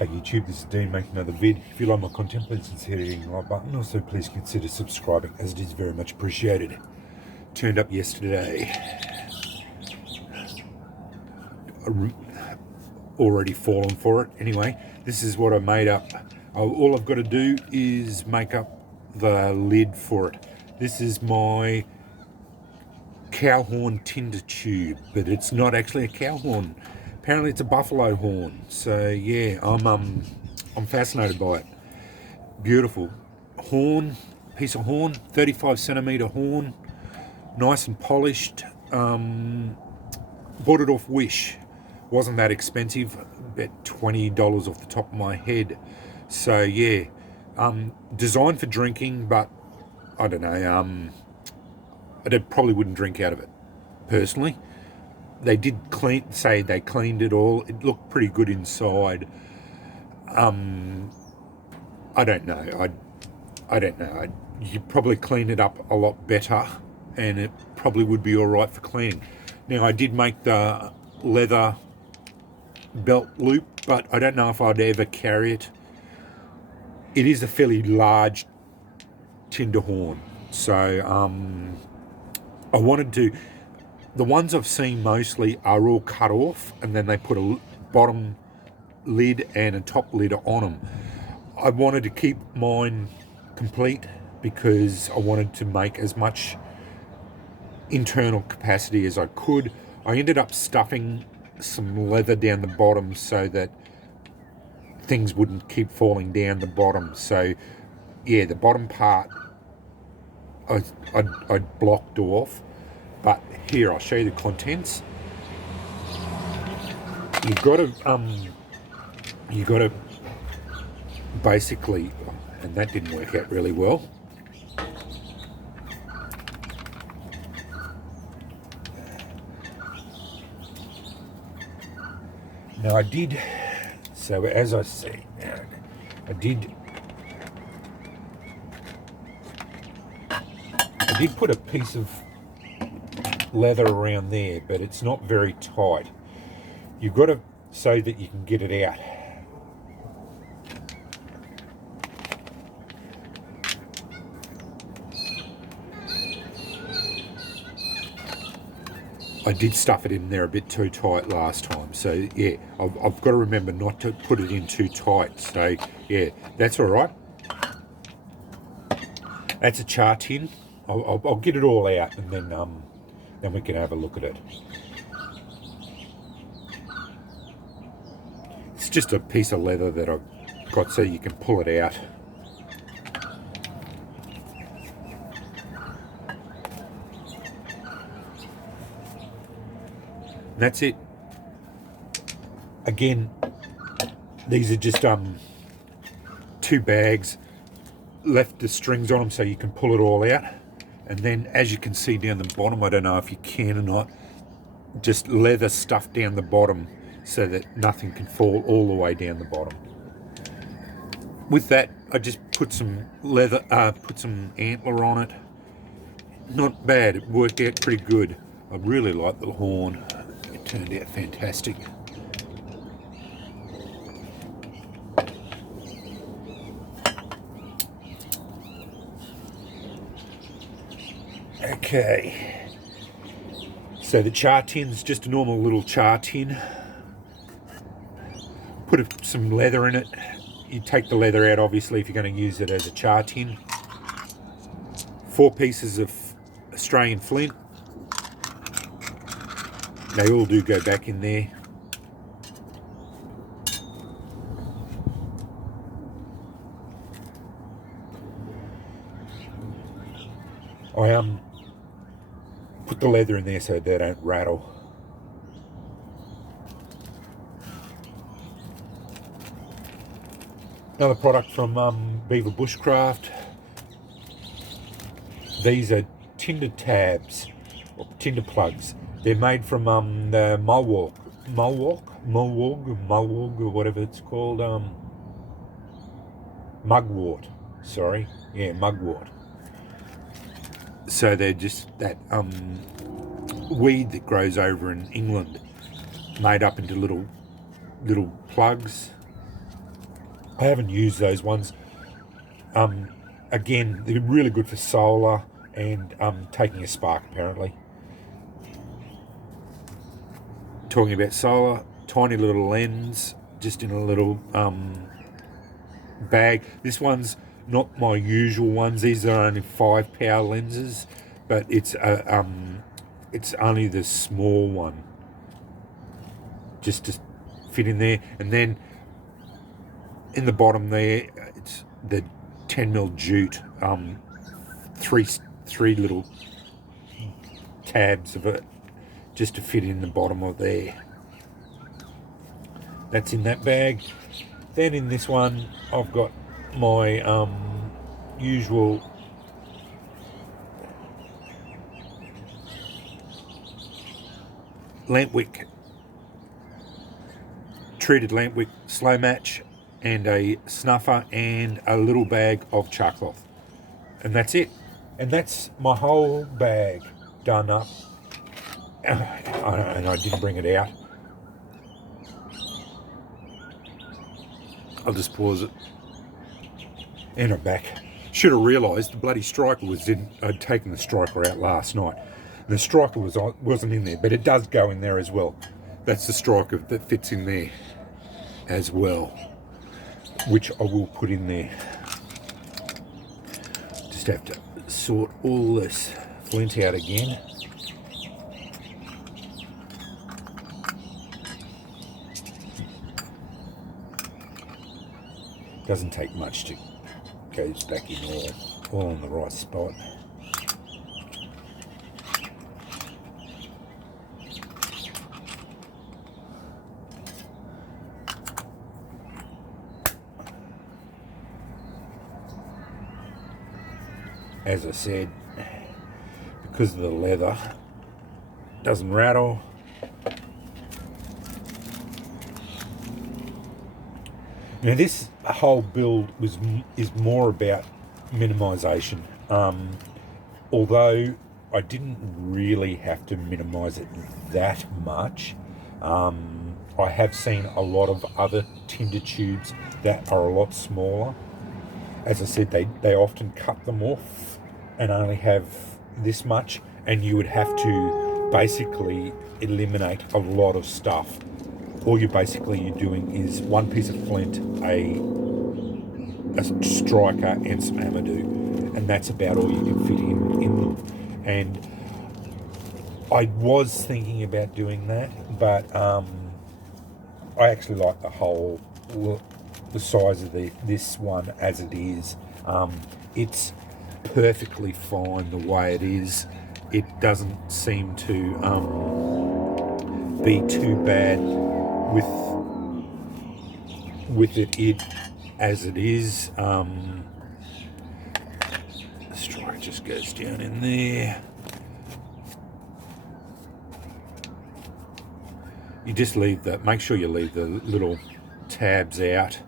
Hey YouTube, this is Dean making another vid. If you like my content, please consider hitting the like button. Also, please consider subscribing, as it is very much appreciated. Turned up yesterday. Already fallen for it. Anyway, this is what I made up. All I've got to do is make up the lid for it. This is my cow horn Tinder tube, but it's not actually a cow horn. Apparently it's a buffalo horn. So yeah, I'm fascinated by it. Beautiful horn, piece of horn, 35 centimeter horn, nice and polished. Bought it off Wish. Wasn't that expensive, about $20 off the top of my head. So yeah, designed for drinking, but I don't know. I probably wouldn't drink out of it personally. They did say they cleaned it all. It looked pretty good inside. I don't know. I don't know. You probably clean it up a lot better, and it probably would be all right for cleaning. Now, I did make the leather belt loop, but I don't know if I'd ever carry it. It is a fairly large Tinder horn, so I wanted to. The ones I've seen mostly are all cut off, and then they put a bottom lid and a top lid on them. I wanted to keep mine complete because I wanted to make as much internal capacity as I could. I ended up stuffing some leather down the bottom so that things wouldn't keep falling down the bottom. So yeah, the bottom part I blocked off. But here, I'll show you the contents. You've got to basically, and that didn't work out really well. Now I did, so as I say, I did put a piece of leather around there, but it's not very tight. You've got to, so that you can get it out. I did stuff it in there a bit too tight last time, so yeah, I've got to remember not to put it in too tight. So yeah, that's all right. That's a char tin. I'll get it all out, and then we can have a look at it. It's just a piece of leather that I've got so you can pull it out. And that's it. Again, these are just 2 bags. Left the strings on them so you can pull it all out. And then, as you can see down the bottom, I don't know if you can or not, just leather stuff down the bottom so that nothing can fall all the way down the bottom. With that, I just put some leather, put some antler on it. Not bad, it worked out pretty good. I really like the horn. It turned out fantastic. Okay, so the char tin's just a normal little char tin. Put some leather in it. You take the leather out, obviously, if you're going to use it as a char tin. 4 pieces of Australian flint. They all do go back in there. I put the leather in there so they don't rattle. Another product from Beaver Bushcraft. These are Tinder Tabs, or Tinder plugs. They're made from the Mulwalk, or whatever it's called. Mugwort, sorry. Yeah, mugwort. So they're just that weed that grows over in England, made up into little plugs. I haven't used those ones. Again, they're really good for solar and taking a spark, apparently. Talking about solar, tiny little lens, just in a little bag. This one's not my usual ones. These are only 5 power lenses, but it's only the small one, just to fit in there. And then in the bottom there, it's the 10mm jute, three little tabs of it, just to fit in the bottom of there. That's in that bag. Then in this one, I've got my usual lampwick, treated lampwick slow match, and a snuffer, and a little bag of char cloth. And that's it. And that's my whole bag done up. And I didn't bring it out. I'll just pause it. And I'm back. Should have realised the bloody striker was in. I'd taken the striker out last night. And the striker wasn't in there, but it does go in there as well. That's the striker that fits in there as well, which I will put in there. Just have to sort all this flint out again. Doesn't take much to go back in all in the right spot. As I said, because of the leather, it doesn't rattle. Now this whole build is more about minimisation. Although I didn't really have to minimise it that much. I have seen a lot of other Tinder tubes that are a lot smaller. As I said, they often cut them off and only have this much, and you would have to basically eliminate a lot of stuff. All you're doing is one piece of flint, a striker, and some Amadou, and that's about all you can fit in them. And I was thinking about doing that, but I actually like the size of this one as it is. It's perfectly fine the way it is. It doesn't seem to be too bad with it as it is. The strike just goes down in there. You just make sure you leave the little tabs out,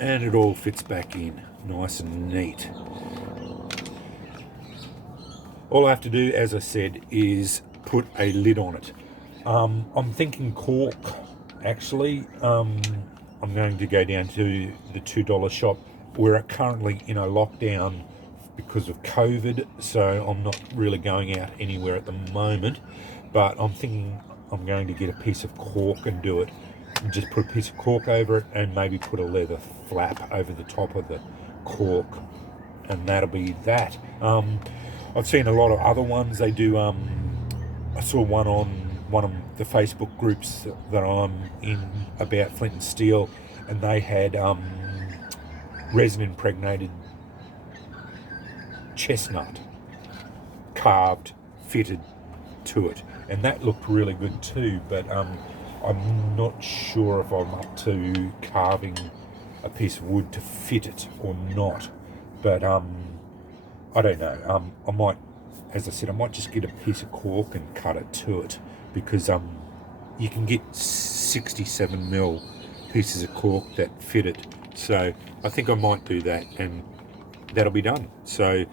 and it all fits back in nice and neat. All I have to do, as I said, is put a lid on it. I'm thinking cork, actually. I'm going to go down to the $2 shop. We're currently in a lockdown because of COVID, so I'm not really going out anywhere at the moment, but I'm thinking I'm going to get a piece of cork and do it. And just put a piece of cork over it and maybe put a leather flap over the top of the cork, and that'll be that. I've seen a lot of other ones. They do, I saw one on one of the Facebook groups that I'm in about flint and steel, and they had resin impregnated chestnut carved, fitted to it, and that looked really good too, but I'm not sure if I'm up to carving a piece of wood to fit it or not, but I don't know. I might, as I said, I might just get a piece of cork and cut it to it, because you can get 67mm pieces of cork that fit it. So I think I might do that, and that'll be done. So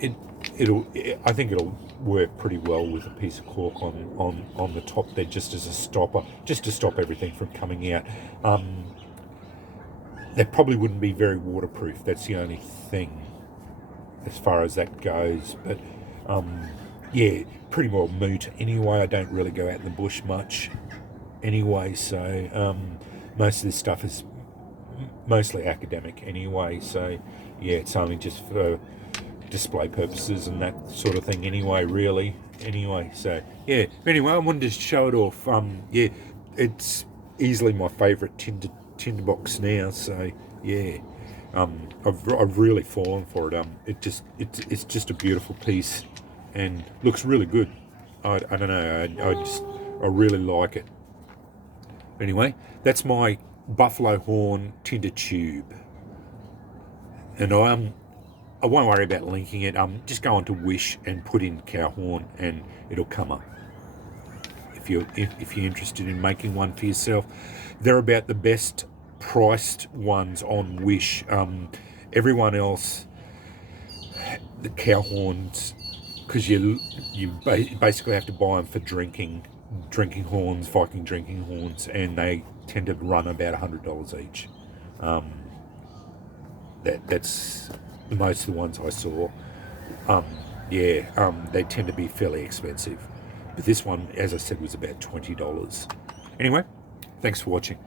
I think it'll work pretty well with a piece of cork on the top there, just as a stopper, just to stop everything from coming out. They probably wouldn't be very waterproof. That's the only thing as far as that goes. But yeah, pretty well moot anyway. I don't really go out in the bush much anyway, so most of this stuff is mostly academic anyway. So yeah, it's only just for display purposes and that sort of thing anyway, really. Anyway, so yeah. Anyway, I wanted to show it off. Yeah, it's easily my favourite tinderbox now. So yeah, I've really fallen for it. It's just a beautiful piece and looks really good. I don't know. I really like it. Anyway, that's my buffalo horn Tinder tube, and I won't worry about linking it. Just go on to Wish and put in cow horn, and it'll come up. If you're interested in making one for yourself, they're about the best priced ones on Wish. Everyone else, the cow horns, because you basically have to buy them for drinking horns, Viking drinking horns, and they tend to run about $100 each. That's most of the ones I saw. They tend to be fairly expensive, but this one, as I said, was about $20. Anyway, thanks for watching.